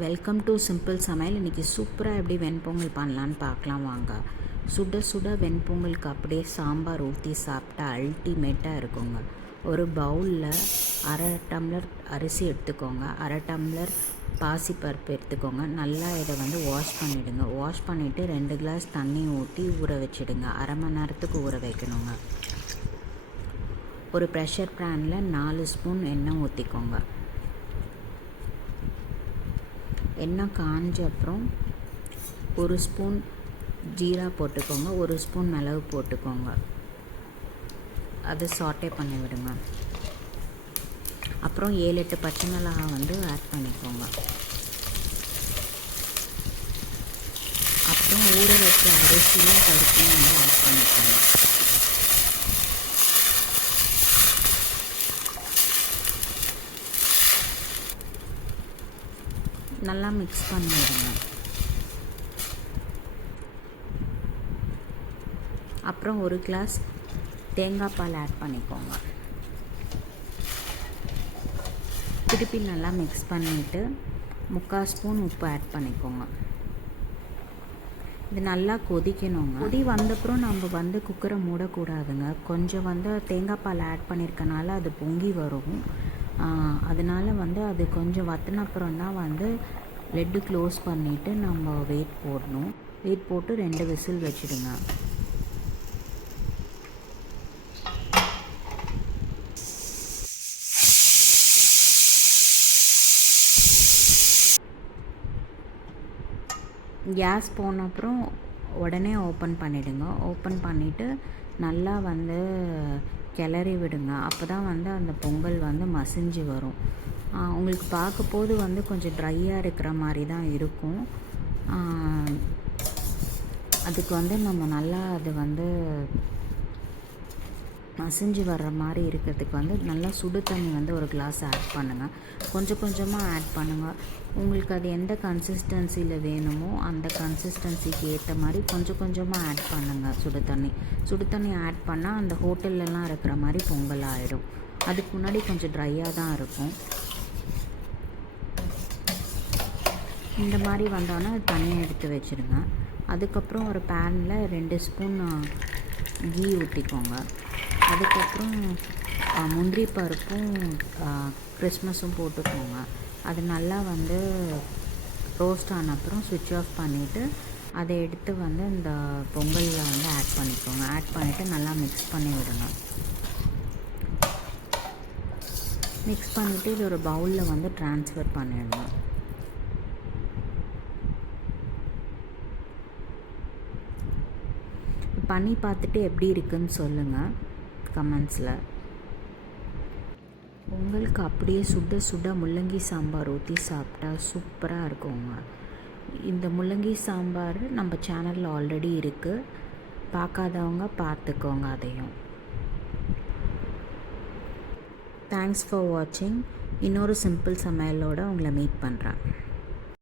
Welcome to simple சமையல். இன்றைக்கி சூப்பராக எப்படி வெண்பொங்கல் பண்ணலான்னு பார்க்கலாம் வாங்க. சுட சுட வெண்பொங்கலுக்கு அப்படியே சாம்பார் ஊற்றி சாப்பிட்டா அல்டிமேட்டாக இருக்குங்க. ஒரு பவுலில் அரை டம்ளர் அரிசி எடுத்துக்கோங்க, அரை டம்ளர் பாசிப்பருப்பு எடுத்துக்கோங்க. நல்லா இதை வாஷ் பண்ணிவிடுங்க. வாஷ் பண்ணிவிட்டு 2 கிளாஸ் தண்ணி ஊற்றி ஊற வச்சுடுங்க. அரை மணி நேரத்துக்கு ஊற வைக்கணுங்க. ஒரு ப்ரெஷர் பேனில் 4 ஸ்பூன் எண்ணெய் ஊற்றிக்கோங்க. எண்ணெய் காஞ்ச அப்புறம் 1 ஸ்பூன் ஜீரா போட்டுக்கோங்க, 1 ஸ்பூன் மிளகு போட்டுக்கோங்க. அதை சாட்டே பண்ணி விடுங்க. அப்புறம் 7-8 பச்சை மிளகாய் ஆட் பண்ணிக்கோங்க. அப்புறம் ஊற வச்ச அரிசியும் பருப்பையும் ஆட் பண்ணிக்கோங்க. நல்லா மிக்ஸ் பண்ணிவிடுங்க. அப்புறம் 1 கிளாஸ் தேங்காய் பால் ஆட் பண்ணிக்கோங்க. திருப்பி நல்லா மிக்ஸ் பண்ணிவிட்டு 3/4 ஸ்பூன் உப்பு ஆட் பண்ணிக்கோங்க. இது நல்லா கொதிக்கணுங்க. கொதி வந்தப்புறம் நம்ம குக்கரை மூடக்கூடாதுங்க. கொஞ்சம் தேங்காய் பால் ஆட் பண்ணியிருக்கனால அது பொங்கி வரும். அதனால் அது கொஞ்சம் வற்றின அப்புறம் தான் லெட்டு க்ளோஸ் பண்ணிவிட்டு நம்ம வெயிட் போடணும். வெயிட் போட்டு 2 விசில் வச்சுடுங்க. கேஸ் போன அப்புறம் உடனே ஓப்பன் பண்ணிவிடுங்க. ஓப்பன் பண்ணிவிட்டு நல்லா கிளறி விடுங்க. அப்போ தான் அந்த பொங்கல் மசிஞ்சு வரும். உங்களுக்கு பார்க்கும்போது கொஞ்சம் ட்ரையாக இருக்கிற மாதிரி தான் இருக்கும். அதுக்கு நம்ம நல்லா அது மசிஞ்சு வர்ற மாதிரி இருக்கிறதுக்கு நல்லா சுடு தண்ணி 1 கிளாஸ் ஆட் பண்ணுங்கள். கொஞ்சம் கொஞ்சமாக ஆட் பண்ணுங்கள். உங்களுக்கு அது எந்த கன்சிஸ்டன்சியில் வேணுமோ அந்த கன்சிஸ்டன்சிக்கு ஏற்ற மாதிரி கொஞ்சம் கொஞ்சமாக ஆட் பண்ணுங்கள். சுடு தண்ணி ஆட் பண்ணால் அந்த ஹோட்டல்லலாம் இருக்கிற மாதிரி பொங்கல் ஆகிடும். அதுக்கு முன்னாடி கொஞ்சம் ட்ரையாக தான் இருக்கும். இந்த மாதிரி வந்தோன்னே தண்ணியை எடுத்து வச்சுருங்க. அதுக்கப்புறம் ஒரு பேனில் 2 ஸ்பூன் கீ ஊற்றிக்கோங்க. அதுக்கப்புறம் முந்திரி பருப்பும் கிறிஸ்மஸும் போட்டுக்கோங்க. அது நல்லா ரோஸ்ட் ஆன அப்புறம் சுவிட்ச் ஆஃப் பண்ணிவிட்டு அதை எடுத்து இந்த பொங்கலில் ஆட் பண்ணிக்கோங்க. ஆட் பண்ணிவிட்டு நல்லா மிக்ஸ் பண்ணி விடுங்க. மிக்ஸ் பண்ணிவிட்டு இது ஒரு பவுலில் ட்ரான்ஸ்ஃபர் பண்ணிடணும். பண்ணி பார்த்துட்டு எப்படி இருக்குன்னு சொல்லுங்கள் கமெண்ட்ஸில். பொங்கலுக்கு அப்படியே சுட சுட முள்ளங்கி சாம்பார் ஊற்றி சாப்பிட்டா சூப்பராக இருக்குங்க. இந்த முள்ளங்கி சாம்பார் நம்ம சேனலில் ஆல்ரெடி இருக்குது. பார்க்காதவங்க பார்த்துக்கோங்க அதையும். தேங்க்ஸ் ஃபார் வாட்சிங். இன்னொரு சிம்பிள் சமையலோடு உங்களை மீட் பண்ணுறேன்.